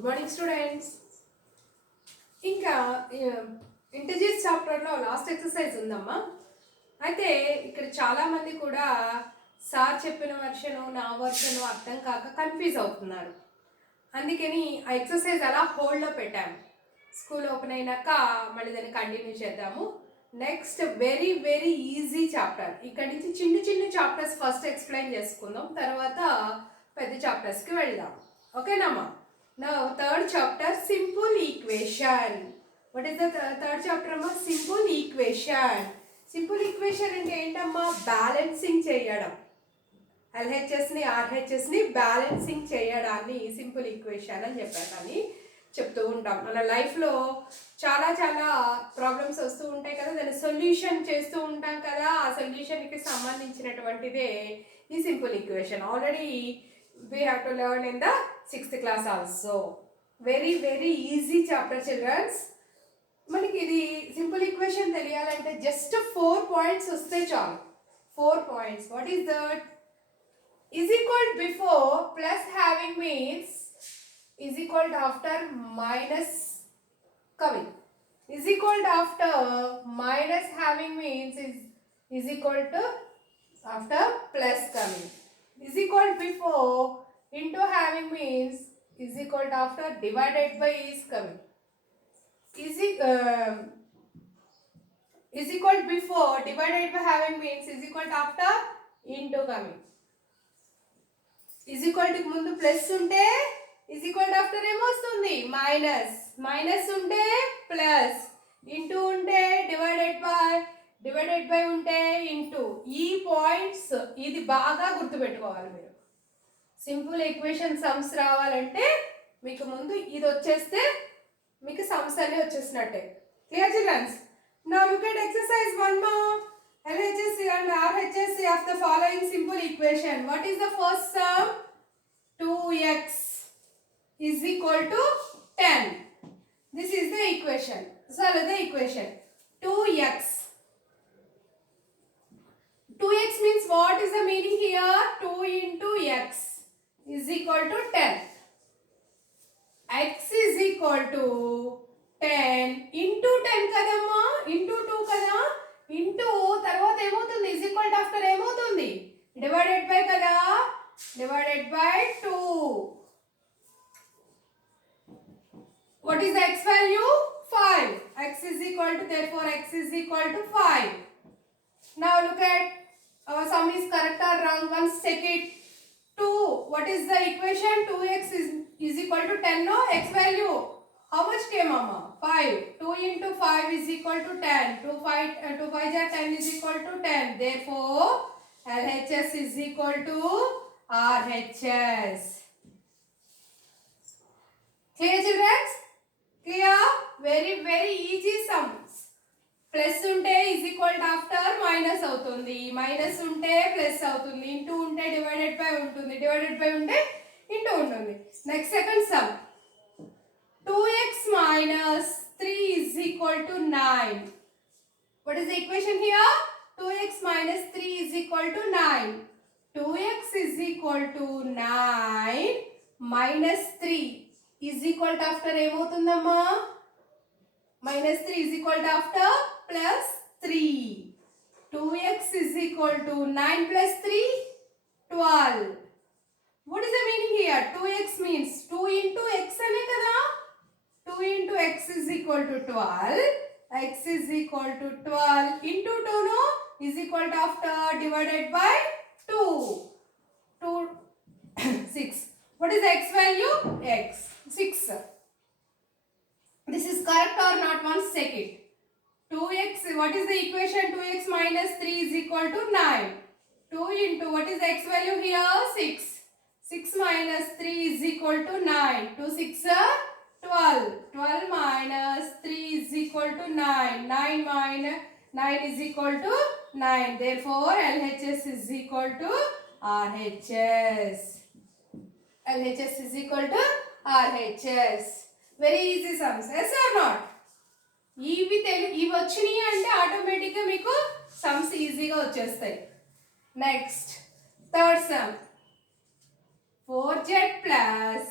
Good morning students. ఇంకా ఇంటెలిజెన్స్ చాప్టర్లో last exercise ఉందమ్మా. అయితే ఇక్కడ చాలామంది కూడా సార్ చెప్పిన వర్షను నా వర్షను అర్థం కాక కన్ఫ్యూజ్ అవుతున్నారు. అందుకని ఆ ఎక్సర్సైజ్ అలా హోల్డ్లో పెట్టాము. స్కూల్ ఓపెన్ అయినాక మళ్ళీ దాన్ని కంటిన్యూ చేద్దాము. Next very very easy chapter. ఇక్కడ నుంచి చిన్న చిన్న చాప్టర్స్ ఫస్ట్ ఎక్స్ప్లెయిన్ చేసుకుందాం, తర్వాత పెద్ద చాప్టర్స్కి వెళ్దాం. ఓకేనమ్మా? Now third chapter, simple equation. What is the third chapter amma? Simple equation. Simple equation అంటే ఏంటమ్మా? బ్యాలెన్సింగ్ చేయడం. ఎల్హెచ్ఎస్ని ఆర్హెచ్ఎస్ని బ్యాలెన్సింగ్ చేయడాన్ని సింపుల్ ఈక్వేషన్ అని చెప్పాను చెప్తూ ఉంటాం. మన లైఫ్లో చాలా చాలా ప్రాబ్లమ్స్ వస్తూ ఉంటాయి కదా, దాన్ని సొల్యూషన్ చేస్తూ ఉంటాం కదా. ఆ సొల్యూషన్కి సంబంధించినటువంటిదే ఈ simple equation. Already we have to learn in the 6th class also. Very very easy chapter children. మనకి ఇది సింపుల్ ఈక్వేషన్ తెలియాలంటే జస్ట్ 4 పాయింట్స్ వస్తే చాలు. 4 points. What is that? Is equal before plus having means is equal after minus coming. Is equal after minus having means is equal to after plus coming. Is equal before into having means is equal to after divided by is coming. Is equal before divided by having means is equal to after into coming. Is equal to ముందు plus ఉంటే is equal to after ఏమొస్తుంది? Minus. Minus ఉంటే plus. Into ఉంటే divided by ఉంటే ఇంటూ. ఈ పాయింట్స్ ఇది బాగా గుర్తుపెట్టుకోవాలి మీరు. సింపుల్ ఈక్వేషన్ సమ్స్ రావాలంటే మీకు ముందు ఇది వచ్చేస్తే మీకు సమ్స్ అన్ని వచ్చేసినట్టే. Clear children's? Now look at exercise 1 more. LHS and RHS of the following simple equation. What is the first sum? 2x is equal to 10. This is the equation. Solve the equation. 2x. 2x means what is the meaning here? 2 into x is equal to 10. X is equal to 10 into 10 kadamma, into 2 kada, into tarvata emoutundi is equal to after emoutundi divided by kada, divided by 2. What is the x value? 5. X is equal to, therefore x is equal to 5. Now look at sum is correct or wrong. Once check it. 2. What is the equation? 2x is equal to 10. No, x value how much came, mama? 5. 2 into 5 is equal to 10. 2 5 is 10 is equal to 10. Therefore LHS is equal to RHS. Clear children? Clear? Very very easy sums. Plus ఉంటే is equal to after minus అవుతుంది, minus ఉంటే plus అవుతుంది, into ఉంటే divided by ఉంటుంది, divided by ఉంటే into ఉంటుంది. Next second sum. 2x minus 3 is equal to 9. What is the equation here? 2x minus 3 is equal to 9. 2x is equal to 9 minus 3 is equal to after ఏమవుతుందమ్మా? minus 3 is equal to after plus 3. 2x is equal to 9 plus 3, 12. What is the meaning here? 2x means 2 into x ane kada. 2 into x is equal to 12. X is equal to 12 into 2 no is equal to after divided by 2. 6. What is the x value? X. 6. This is correct or not? Once check it. 2x, what is the equation? 2x minus 3 is equal to 9. 2 into, what is the x value here? 6. 6 minus 3 is equal to 9. 2 6 12. 12 minus 3 is equal to 9. 9 minus 9 is equal to 9. Therefore LHS is equal to RHS. LHS is equal to RHS. Very easy sums. Yes or not? ఇవి వచ్చినాయి అంటే ఆటోమేటిక్గా మీకు sums ఈజీగా వచ్చేస్తాయి. Next third sum. 4z plus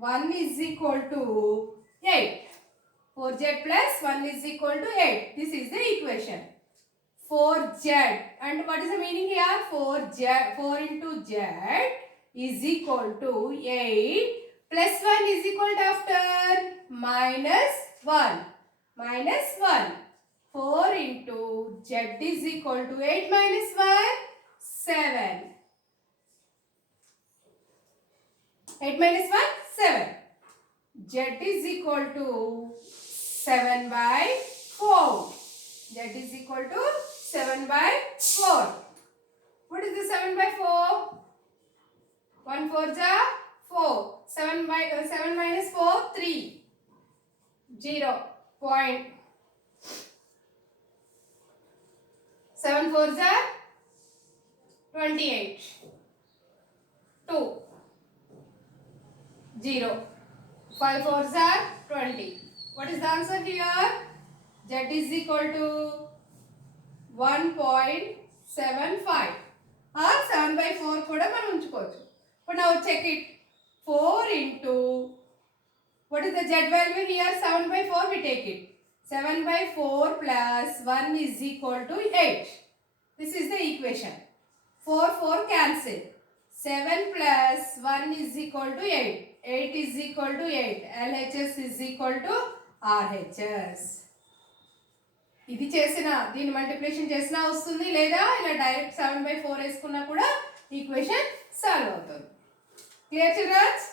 1 is equal to 8. 4z plus 1 is equal to 8. This is the equation. 4z. And what is the meaning here? 4 into z is equal to 8 plus 1 is equal to after minus 1. Minus 1. 4 into z is equal to 8 minus 1, 7. 8 minus 1, 7. Z is equal to 7 by 4. Z is equal to 7 by 4. What is the 7 by 4? 1 4 ja 4. 7 minus 4, 3. 0. Point. 7 4 ja 28. 2. 0. 5 4s are 20. What is the answer here? Z is equal to 1.75 or 7 by 4 kuda manam unchukochu. But now check it. 4 into, what is the Z value here? 7 by 4 we take it. 7 by 4 plus 1 is equal to 8. This is the equation. 4 4 cancel. 7 plus 1 is equal to 8. 8 is equal to 8. LHS is equal to RHS. ఇది చేసిన దీని మల్టిప్లికేషన్ చేసినా వస్తుంది లేదా ఇలా డైరెక్ట్ 7 by 4 వేసుకున్నా కూడా equation solve అవుతుంది. Clear childrens?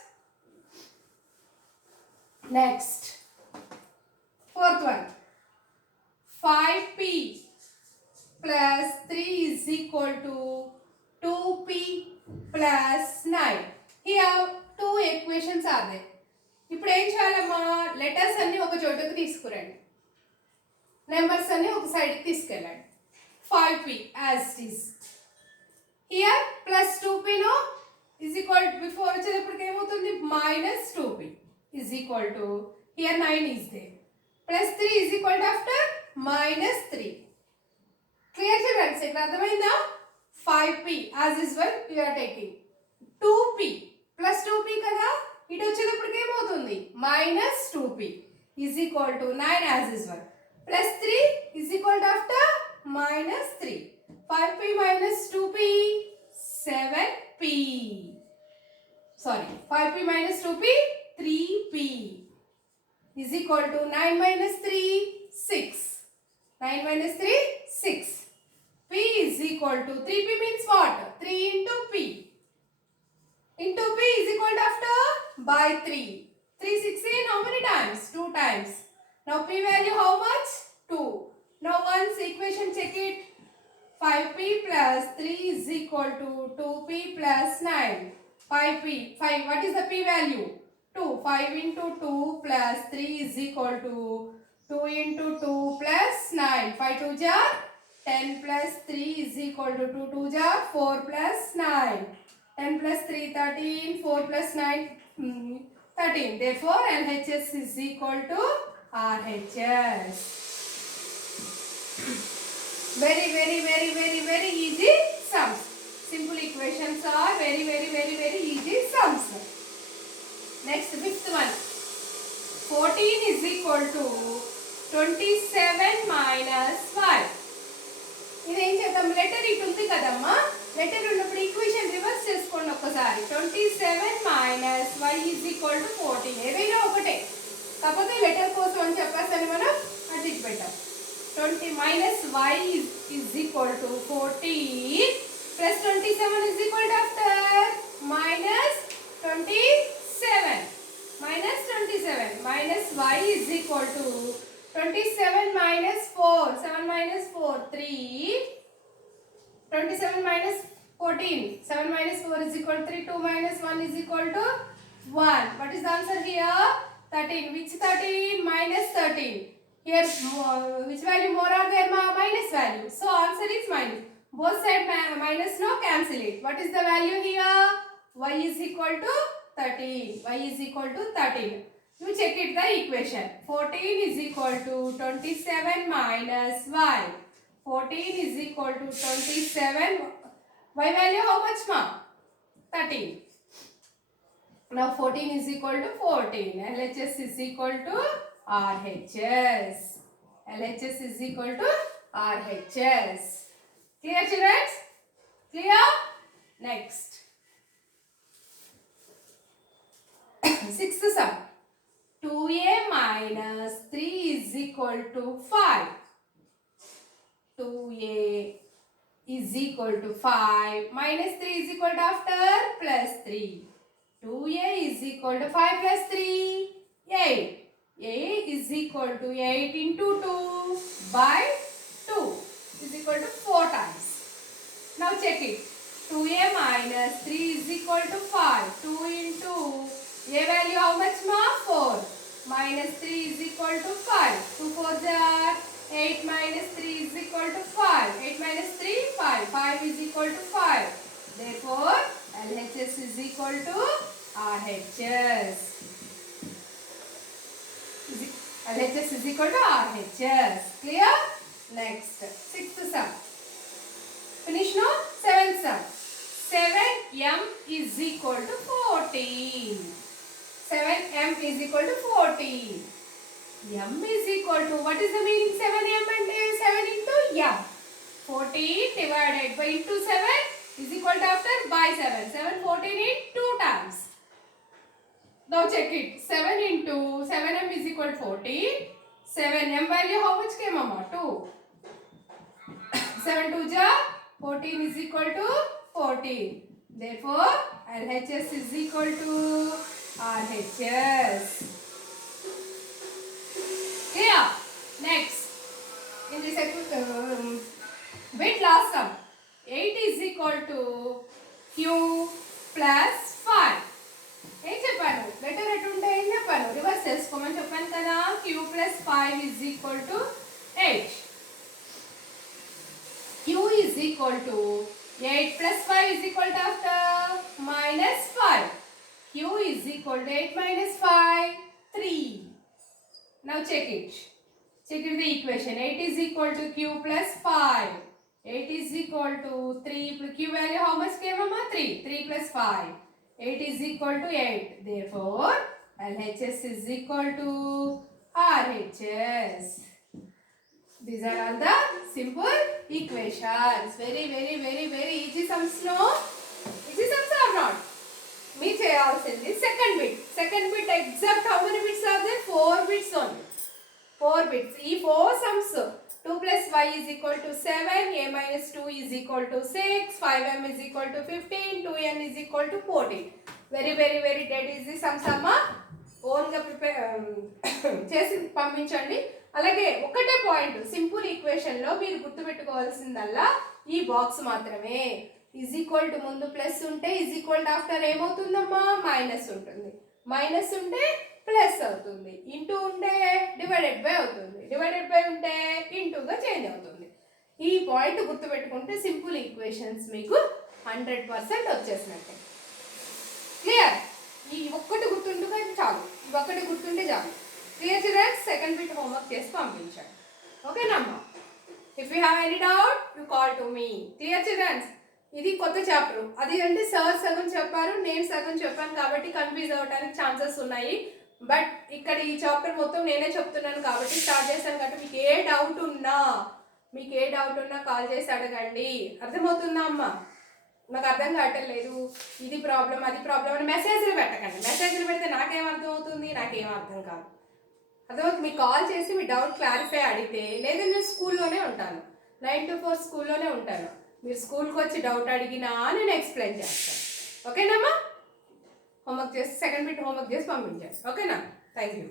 Next fourth one 5p plus 3 is equal to 2p plus 9. Here two equations are there. ఇప్పుడు ఏం చేయాలమ్మా? లెటర్స్ అన్ని ఒక చోటకి తీసుకురండి, నెంబర్స్ అన్ని ఒక సైడ్కి తీసుకెళ్ళండి. 5p as it is. Here plus 2p no is equal to, before వచ్చేటప్పటికి ఏమవుతుంది? minus 2p is equal to, here 9 is there, plus 3 is equal to after minus 3. Clear children? ఇక్కడ అర్థమైందా? 5p as usual you are taking. 2p plus 2p కదా, ఇటు వచ్చేటప్పటికి ఏమవుతుంది? minus 2p is equal to 9 as usual, plus 3 is equal to after minus 3. 5p minus 2p 7p. Sorry, 5p minus 2p 3p is equal to 9 minus 3 6. 9 minus 3 6. P is equal to 3p means what? 3 into p. Into p is equal to after by 3. 3 16 how many times? 2 times. Now p value how much? 2. Now once equation check it. 5p plus 3 is equal to 2p plus 9. 5p. 5. What is the p value? 2. 5 into 2 plus 3 is equal to 2 into 2 plus 9. 5 2 jar 10 plus 3 is equal to 2 2 jar 4 plus 9. 10 plus 3 13. 4 plus 9 13. Therefore LHS is equal to RHS. Very easy sums. Simple equations are very easy sums. Next, fifth one. 14 is equal to 27 minus 5. ఇది ఏం చేద్దాం? లెటర్ ఇటు ఉంది కదమ్మా, లెటర్ ఉన్నప్పుడు equation reverse చేసుకోండి ఒక్కసారి. 27 minus y is equal to 14. ఏదైనా ఒకటే, కాకపోతే లెటర్ కోసం అని చెప్పేసి మనం అటు ఇటు పెట్టాం. 20 minus y is equal to 14 plus 27 is equal to after minus 27. Minus 27 minus y is equal to 27 minus 4. 7 minus 4 3. 27 minus 14. 7 minus 4 is equal to 3. 2 minus 1 is equal to 1. What is the answer here? 13. Which 13? Minus 13. Here which value more are there? Minus value. So answer is minus. Both side minus no, cancel it. What is the value here? Y is equal to 13. Y is equal to 13. You check it the equation. 14 is equal to 27 minus y. 14 is equal to 27. Y value how much ma? 13. Now 14 is equal to 14. LHS is equal to RHS. LHS is equal to RHS. Clear, children? Clear? Next. Sixth sum. 2a minus 3 is equal to 5. 2a is equal to 5 minus 3 is equal to after plus 3. 2a is equal to 5 plus 3, 8. A is equal to 8 into 2 by 2 is equal to 4 times. Now check it. 2a minus 3 is equal to 5. 2 into a value how much ma? 4. Minus 3 is equal to 5. 2 4s are 8 minus 3 is equal to 5. 8 minus 3, 5. 5 is equal to 5. Therefore, LHS is equal to RHS. LHS is equal to RHS. Clear? Next. Sixth sum. Finish no? Seventh sum. 7m is equal to 14. 7m is equal to 14. M is equal to, what is the meaning 7m and 7 into m? 14 divided by into 7 is equal to after by 7. 7 14 in 2 times. Now check it. 7 into 7m is equal to 14. 7m value how much came mama? 2. 7 2 ja 14 is equal to 14. Therefore, LHS is equal to RHS. Clear? Next. In the second bit last sum. 8 is equal to Q plus 5. ఏం చెప్పాను లెటర్ ఎటుంటే ఏం చెప్పాను రివర్స్ చేసుకోమని చెప్పాను కదా q plus 5 is equal to 8. q is equal to 8 plus 5 is equal to after minus 5. q is equal to 8 minus 5, 3. Now check it. Check it the equation. 8 is equal to q plus 5. 8 is equal to 3. Q value how much came mama? 3. 3 plus 5. 8 is equal to 8. Therefore, LHS is equal to RHS. These are all the simple equations. Very easy sums, no? Easy sums or not? Me cheyalsindi second bit. Second bit exact how many bits are there? 4 bits only. 4 bits. Ee 4 sums. 2 plus y is equal to 7, a minus 2 is equal to 6, 5m is equal to 15, 2n is equal to 14. Very dead easy sums amma. Own గా ప్రిపేర్ చేసి పంపించండి. అలాగే ఒకటే point simple equation లో మీరు గుర్తుపెట్టుకోవాల్సిందల్లా ఈ box మాత్రమే. ఈజ్ ఈక్వల్ టు ముందు ప్లస్ ఉంటే ఈజ్ ఈక్వల్ టు ఆఫ్టర్ ఏమవుతుందమ్మా మైనస్ ఉంటుంది. మైనస్ ఉంటే ప్లస్ అవుతుంది. ఇంటూ ఉంటే డివైడెడ్ బై అవుతుంది. డివైడెడ్ బై ఉంటే ఇంటూగా చేంజ్ అవుతుంది. ఈ పాయింట్ గుర్తుపెట్టుకుంటే సింపుల్ ఈక్వేషన్స్ మీకు 100% వచ్చేసినట్టే. క్లియర్? ఈ ఒక్కటి గుర్తుంటే చాలు. ఒక్కటి గుర్తుంటే చాలు. Clear childrens? Second bit homework చేసి పంపించండి. ఓకేనమ్మా? If you have any doubt you call to me. Clear childrens? ఇది కొత్త చాప్టర్. అది అంటే సార్ సగం చెప్పారు, నేను సగం చెప్పాను కాబట్టి కన్ఫ్యూజ్ అవ్వడానికి ఛాన్సెస్ ఉన్నాయి. బట్ ఇక్కడ ఈ చాప్టర్ మొత్తం నేనే చెప్తున్నాను కాబట్టి స్టార్ట్ చేశాను కాబట్టి మీకు ఏ డౌట్ ఉన్నా కాల్ చేసి అడగండి. అర్థమవుతుందా అమ్మా? నాకు అర్థం కావట్లేదు, ఇది ప్రాబ్లం అది ప్రాబ్లం అని మెసేజ్లు పెట్టకండి. మెసేజ్లు పెడితే నాకేం అర్థం అవుతుంది? నాకేం అర్థం కాదు. అర్థమవుతుంది? మీకు కాల్ చేసి మీ డౌట్ క్లారిఫై అడిగితే, లేదా నేను స్కూల్లోనే ఉంటాను, 9 to 4 స్కూల్లోనే ఉంటాను. మీరు స్కూల్కి వచ్చి డౌట్ అడిగినా నేను ఎక్స్ప్లెయిన్ చేస్తాను. ఓకేనమ్మా? హోంవర్క్ చేసి సెకండ్ బిట్ హోంవర్క్ చేసి పంపించాను. ఓకేనా? Thank you.